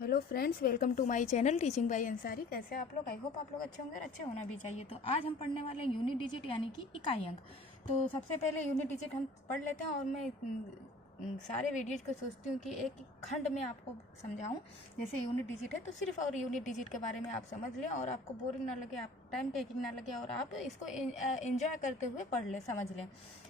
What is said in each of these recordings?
Hello friends, welcome to my channel teaching by Ansari. कैसे आप लोग? आई होप आप लोग अच्छे होंगे और अच्छे होना भी चाहिए। तो आज हम पढ़ने वाले हैं यूनिट डिजिट यानी कि इकाई अंक। तो सबसे पहले यूनिट डिजिट हम पढ़ लेते हैं और मैं सारे वीडियोज को सोचती हूँ कि एक खंड में आपको समझाऊँ। जैसे यूनिट डिजिट है तो सिर्फ और यूनिट डिजिट के बारे में आप समझ लें और आपको बोरिंग ना लगे, आप टाइम टेकिंग ना लगे और आप इसको एंजॉय करते हुए पढ़ लें, समझ लें।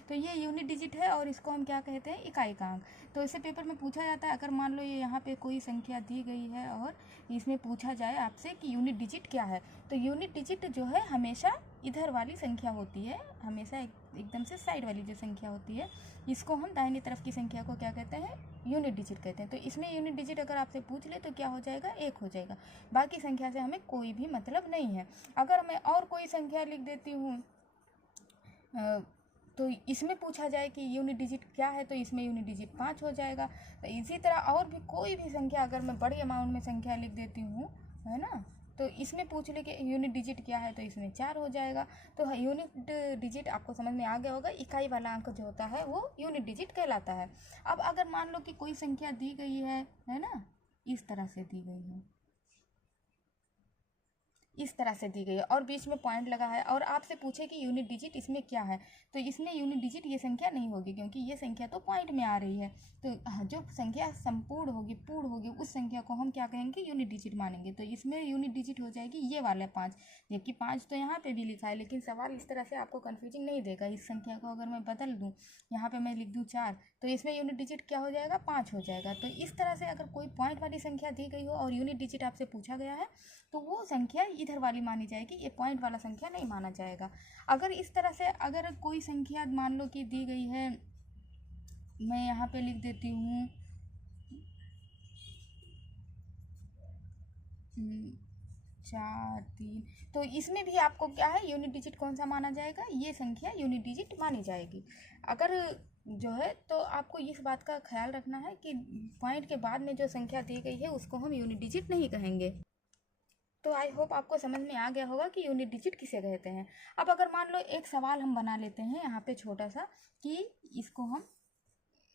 तो ये यूनिट डिजिट है और इसको हम क्या कहते हैं? इकाई का अंक। तो इसे पेपर में पूछा जाता है। अगर मान लो ये यहाँ पे कोई संख्या दी गई है और इसमें पूछा जाए आपसे कि यूनिट डिजिट क्या है, तो यूनिट डिजिट जो है हमेशा इधर वाली संख्या होती है, हमेशा एकदम से साइड वाली जो संख्या होती है, इसको हम दाहिनी तरफ की संख्या को क्या कहते हैं? यूनिट डिजिट कहते हैं। तो इसमें यूनिट डिजिट अगर आपसे पूछ ले तो क्या हो जाएगा? 1 हो जाएगा। बाकी संख्या से हमें कोई भी मतलब नहीं है। अगर मैं और कोई संख्या लिख देती हूँ तो इसमें पूछा जाए कि यूनिट डिजिट क्या है, तो इसमें यूनिट डिजिट 5 हो जाएगा। तो इसी तरह और भी कोई भी संख्या अगर मैं बड़ी अमाउंट में संख्या लिख देती हूँ, है ना, तो इसमें पूछ ले कि यूनिट डिजिट क्या है, तो इसमें 4 हो जाएगा। तो यूनिट डिजिट आपको समझ में आ गया होगा। इकाई वाला अंक जो होता है वो यूनिट डिजिट कहलाता है। अब अगर मान लो कि कोई संख्या दी गई है ना, इस तरह से दी गई है, इस तरह से दी गई है और बीच में पॉइंट लगा है और आपसे पूछे कि यूनिट डिजिट इसमें क्या है, तो इसमें यूनिट डिजिट ये संख्या नहीं होगी, क्योंकि ये संख्या तो पॉइंट में आ रही है। तो जो संख्या संपूर्ण होगी, पूर्ण होगी, उस संख्या को हम क्या कहेंगे? यूनिट डिजिट मानेंगे। तो इसमें यूनिट डिजिट हो जाएगी ये वाले 5, जबकि 5 तो यहाँ पे भी लिखा है, लेकिन सवाल इस तरह से आपको कन्फ्यूजिंग नहीं देगा। इस संख्या को अगर मैं बदल दूँ, यहाँ पे मैं लिख दूँ 4, तो इसमें यूनिट डिजिट क्या हो जाएगा? 5 हो जाएगा। तो इस तरह से अगर कोई पॉइंट वाली संख्या दी गई हो और यूनिट डिजिट आपसे पूछा गया है, तो वो संख्या इधर वाली मानी जाएगी, ये पॉइंट वाला संख्या नहीं माना जाएगा। अगर इस तरह से अगर कोई संख्या मान लो कि दी गई है, मैं यहाँ पे लिख देती हूँ 4 3, तो इसमें भी आपको क्या है? यूनिट डिजिट कौन सा माना जाएगा? ये संख्या यूनिट डिजिट मानी जाएगी। अगर जो है तो आपको इस बात का ख्याल रखना है कि पॉइंट के बाद में जो संख्या दी गई है उसको हम यूनिट डिजिट नहीं कहेंगे। तो आई होप आपको समझ में आ गया होगा कि यूनिट डिजिट किसे कहते हैं। अब अगर मान लो एक सवाल हम बना लेते हैं यहाँ पे छोटा सा, कि इसको हम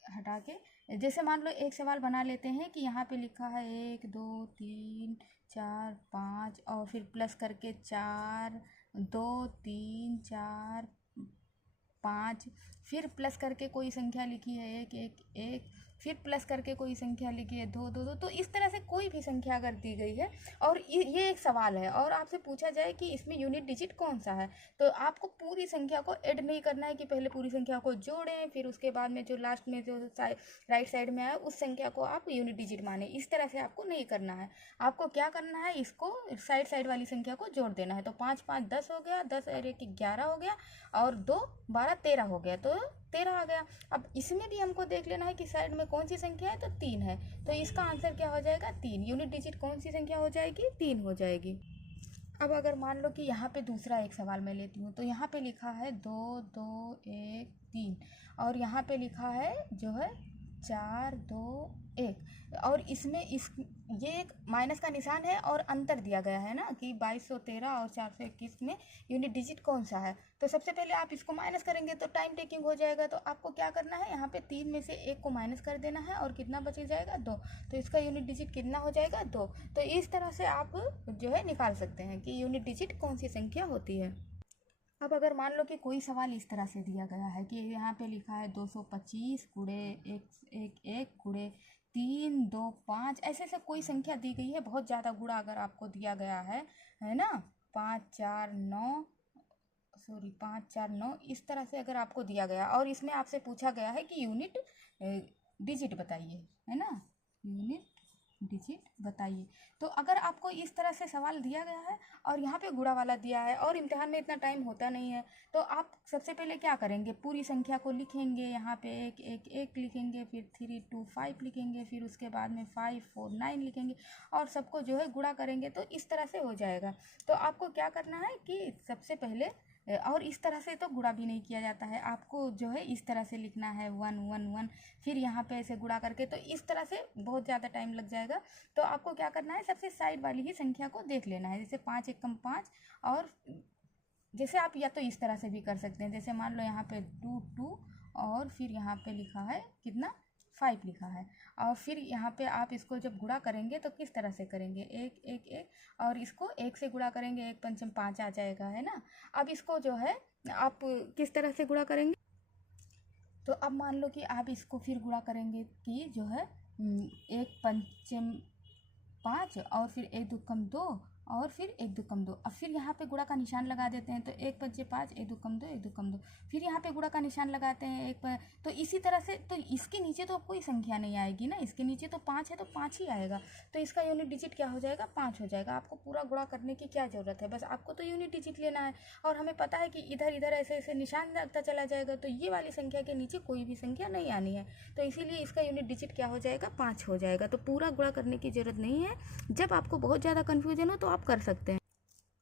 हटा के, जैसे मान लो एक सवाल बना लेते हैं कि यहाँ पे लिखा है 1 2 3 4 5 और फिर प्लस करके 4 2 3 4 5, फिर प्लस करके कोई संख्या लिखी है 1 1 1, फिर प्लस करके कोई संख्या लिखी है 2 2 2। तो इस तरह से कोई भी संख्या अगर दी गई है और ये एक सवाल है और आपसे पूछा जाए कि इसमें यूनिट डिजिट कौन सा है, तो आपको पूरी संख्या को ऐड नहीं करना है कि पहले पूरी संख्या को जोड़ें, फिर उसके बाद में जो लास्ट में जो राइट साइड में आए उस संख्या को आप यूनिट डिजिट माने। इस तरह से आपको नहीं करना है। आपको क्या करना है? इसको साइड साइड वाली संख्या को जोड़ देना है। तो 5 5 10 हो गया, 10 और 1 11 हो गया, और 2 12 13 हो गया, तो 13 आ गया। अब इसमें भी हमको देख लेना है कि साइड में कौन सी संख्या है, तो 3 है, तो इसका आंसर क्या हो जाएगा? 3। यूनिट डिजिट कौन सी संख्या हो जाएगी? 3 हो जाएगी। अब अगर मान लो कि यहाँ पे दूसरा एक सवाल मैं लेती हूँ, तो यहाँ पे लिखा है 2 2 1 3 और यहाँ पे लिखा है जो है 4 2 1, और इसमें ये एक माइनस का निशान है और अंतर दिया गया है ना कि 2213 और 421 में यूनिट डिजिट कौन सा है। तो सबसे पहले आप इसको माइनस करेंगे तो टाइम टेकिंग हो जाएगा। तो आपको क्या करना है? यहाँ पे 3 में से 1 को माइनस कर देना है और कितना बच जाएगा? 2। तो इसका यूनिट डिजिट कितना हो जाएगा? 2। तो इस तरह से आप जो है निकाल सकते हैं कि यूनिट डिजिट कौन सी संख्या होती है। अब अगर मान लो कि कोई सवाल इस तरह से दिया गया है कि यहाँ पे लिखा है 225 गुणे 1 गुणे 3 2 5, ऐसे ऐसे कोई संख्या दी गई है, बहुत ज़्यादा गुणा अगर आपको दिया गया है ना, 5 4 9, सॉरी 5 4 9, इस तरह से अगर आपको दिया गया और इसमें आपसे पूछा गया है कि यूनिट डिजिट बताइए, है ना, यूनिट डिजिट बताइए। तो अगर आपको इस तरह से सवाल दिया गया है और यहाँ पे गुणा वाला दिया है और इम्तिहान में इतना टाइम होता नहीं है, तो आप सबसे पहले क्या करेंगे? पूरी संख्या को लिखेंगे, यहाँ पे 1 1 1 लिखेंगे, फिर 3 2 5 लिखेंगे, फिर उसके बाद में 5 4 9 लिखेंगे और सबको जो है गुणा करेंगे, तो इस तरह से हो जाएगा। तो आपको क्या करना है कि सबसे पहले, और इस तरह से तो गुणा भी नहीं किया जाता है, आपको जो है इस तरह से लिखना है 1 1 1, फिर यहाँ पे ऐसे गुणा करके, तो इस तरह से बहुत ज़्यादा टाइम लग जाएगा। तो आपको क्या करना है? सबसे साइड वाली ही संख्या को देख लेना है, जैसे 5 1 5, और जैसे आप या तो इस तरह से भी कर सकते हैं, जैसे मान लो यहाँ पे 2 2 और फिर यहाँ पे लिखा है कितना 5 लिखा है। और फिर यहाँ पे आप इसको जब गुणा करेंगे तो किस तरह से करेंगे, एक एक एक और इसको 1 से गुणा करेंगे, 1 पंचम 5 आ जाएगा, है ना। अब इसको जो है आप किस तरह से गुणा करेंगे, तो अब मान लो कि आप इसको फिर गुणा करेंगे कि जो है 1 पंचम 5 और फिर 1 दुकम 2 और फिर 1 दुकम 2। अब फिर यहाँ पे गुणा का निशान लगा देते हैं, तो 1 पंचे 5, 1 दुकम 2, 1 दुकम 2। फिर यहाँ पे गुणा का निशान लगाते हैं तो इसी तरह से, तो इसके नीचे तो कोई संख्या नहीं आएगी ना, इसके नीचे तो 5 है तो 5 ही आएगा, तो इसका यूनिट डिजिट क्या हो जाएगा, 5 हो जाएगा। आपको पूरा गुणा करने की क्या ज़रूरत है, बस आपको तो यूनिट डिजिट लेना है। और हमें पता है कि इधर इधर ऐसे ऐसे निशान लगता चला जाएगा, तो ये वाली संख्या के नीचे कोई भी संख्या नहीं आनी है, तो इसीलिए इसका यूनिट डिजिट क्या हो जाएगा, 5 हो जाएगा। तो पूरा गुणा करने की ज़रूरत नहीं है। जब आपको बहुत ज़्यादा कन्फ्यूजन हो तो आप कर सकते हैं।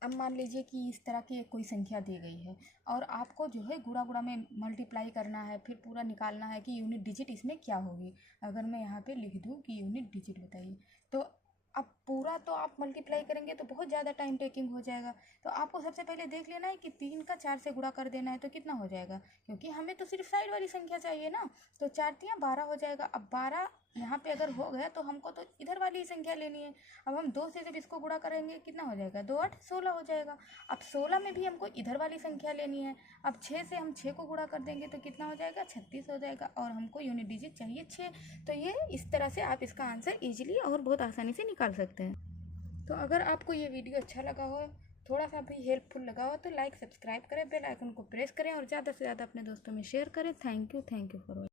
अब मान लीजिए कि इस तरह की कोई संख्या दी गई है और आपको जो है गुणा गुणा में मल्टीप्लाई करना है, फिर पूरा निकालना है कि यूनिट डिजिट इसमें क्या होगी। अगर मैं यहाँ पे लिख दूँ कि यूनिट डिजिट बताइए, तो अब पूरा तो आप मल्टीप्लाई करेंगे तो बहुत ज़्यादा टाइम टेकिंग हो जाएगा। तो आपको सबसे पहले देख लेना है कि 3 का 4 से गुणा कर देना है तो कितना हो जाएगा, क्योंकि हमें तो सिर्फ साइड वाली संख्या चाहिए ना। तो 4 तियाँ 12 हो जाएगा। अब 12 यहाँ पे अगर हो गया तो हमको तो इधर वाली ही संख्या लेनी है। अब हम 2 से जब इसको गुणा करेंगे कितना हो जाएगा, 2 8 16 हो जाएगा। अब 16 में भी हमको इधर वाली संख्या लेनी है। अब 6 से हम 6 को गुणा कर देंगे तो कितना हो जाएगा, 36 हो जाएगा। और हमको यूनिट डिजिट चाहिए 6। तो ये इस तरह से आप इसका आंसर ईजिली और बहुत आसानी से निकाल सकते हैं। तो अगर आपको ये वीडियो अच्छा लगा हो, थोड़ा सा भी हेल्पफुल लगा हो, तो लाइक सब्सक्राइब करें, बेल आइकन को प्रेस करें और ज़्यादा से ज़्यादा अपने दोस्तों में शेयर करें। Thank you for watching.